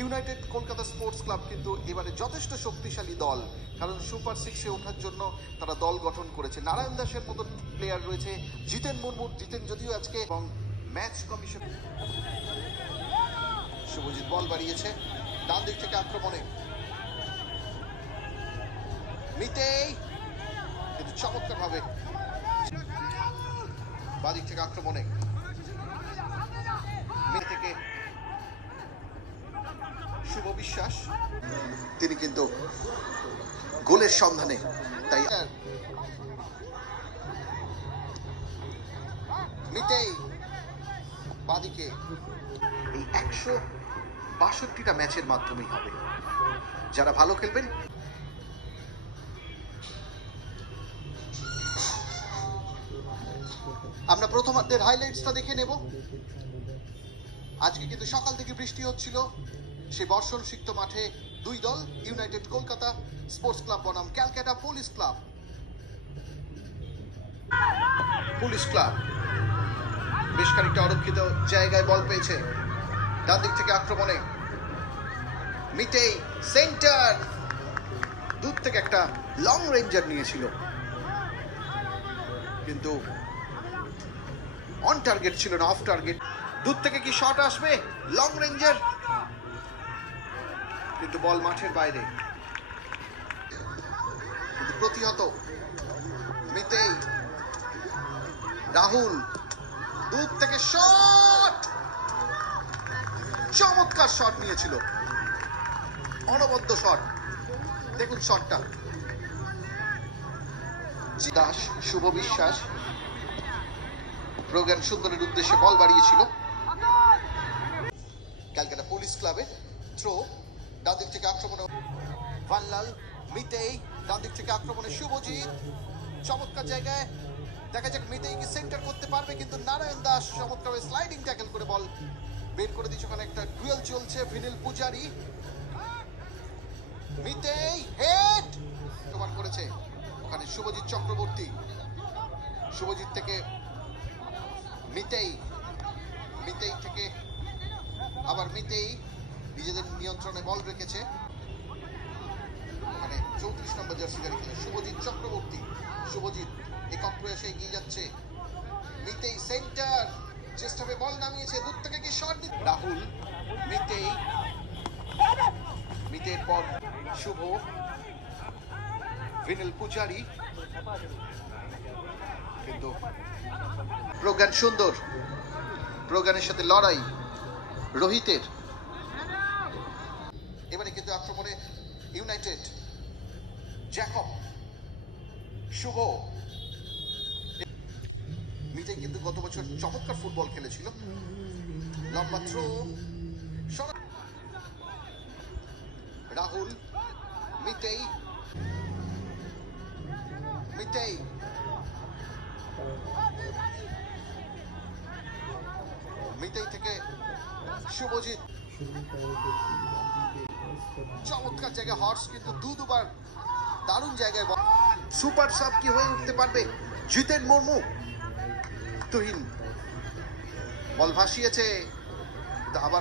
United Kolkata sports club কিন্তু এবারে যথেষ্ট শক্তিশালী দল, কারণ সুপার সিক্সে ওঠার জন্য তারা দল গঠন করেছে। নারায়ণ দাসের মতন প্লেয়ার রয়েছে, জিতেন মুর্মু, জিতেন যদিও আজকে, এবং ম্যাচ কমিশন। শুভজিৎ বল বাড়িয়েছে ডান দিক থেকে আক্রমণে, মিতেই কিন্তু চমৎকার ভাবে বাদিক থেকে আক্রমণে, থেকে শুভ বিশ্বাস, তিনি কিন্তু গোলের সন্ধানে, তাই মিতেই বাদিকে। এই 162টা ম্যাচের মাধ্যমেই হবে, যারা ভালো খেলবেন। আমরা প্রথমার্ধের হাইলাইটসটা দেখে নেব। আজকে কিন্তু সকাল থেকে বৃষ্টি হচ্ছিল, সেই বর্ষণ সিক্ত মাঠে দুই দল, ইউনাইটেড কলকাতা স্পোর্টস ক্লাব বনাম Calcutta police club. Police club বেশ খানিকটা অরক্ষিত জায়গায় বল পেয়েছে, ডান দিক থেকে আক্রমণে মিটেই, সেন্টার, দূর থেকে একটা লং রেঞ্জার নিয়েছিল, কিন্তু অন টার্গেট ছিল না, অফ টার্গেট। দূর থেকে কি শট আসবে, লং রেঞ্জার, কিন্তু বল মাঠের বাইরে। কিন্তু প্রতিহত মিতেই, রাহুল দূর থেকে শট, চমৎকার শট নিয়েছিল, অনবদ্য শট। দেখুন শটটা, দাস, শুভ বিশ্বাস, প্রজ্ঞান সুন্দরের উদ্দেশ্যে বল বাড়িয়েছিল। ক্যালকাটা পুলিশ ক্লাবে থ্রো, ডান দিক থেকে আক্রমণে ভানলাল, মিতেই, ডান দিক থেকে আক্রমণে শুভজিৎ, চমৎকার জায়গায়, দেখা যাক মিতেই কি সেন্টার করতে পারবে, কিন্তু নারায়ণ দাস চমৎকার স্লাইডিং ট্যাকল করে বল বের করে দিচ্ছে। ওখানে একটা ডুয়েল চলছে, ভিনিল পূজারি, মিতেই হেড কভার করেছে, ওখানে শুভজিৎ চক্রবর্তী, শুভজিৎ থেকে মিতেই, মিতেই থেকে আবার মিতেই নিজেদের নিয়ন্ত্রণে বল রেখেছে, ওখানে 34 নম্বর জার্সি গাড়ি খেলে শুভজিৎ চক্রবর্তী, শুভজিৎ একক প্রয়াসে এগিয়ে যাচ্ছে, মিতেই সেন্টার, চেষ্টা করে বল নামিয়েছে, দূর থেকে কি শট, রাহুল, মিতেই, মিতের পর শুভ, ভিনিল পূজারি, কিন্তু প্রজ্ঞান সুন্দর, প্রজ্ঞানের সাথে লড়াই রোহিতের। এবারে কিন্তু আক্রমণে ইউনাইটেড, জ্যাকব, শুভ, মিতেই কিন্তু গত বছর চমৎকার ফুটবল খেলেছিল, লম্বা থ্রো, রাহুল, মিতেই, মিতেই, মিতেই থেকে শুভজিৎ, চমৎকার জায়গায় হর্স, কিন্তু দুবার দারুণ জায়গায় বল। সুপার সাব কি হয়ে উঠতে পারবে জিতেন মুর্মু, তুহিন বল ভাসিয়েছে, আবার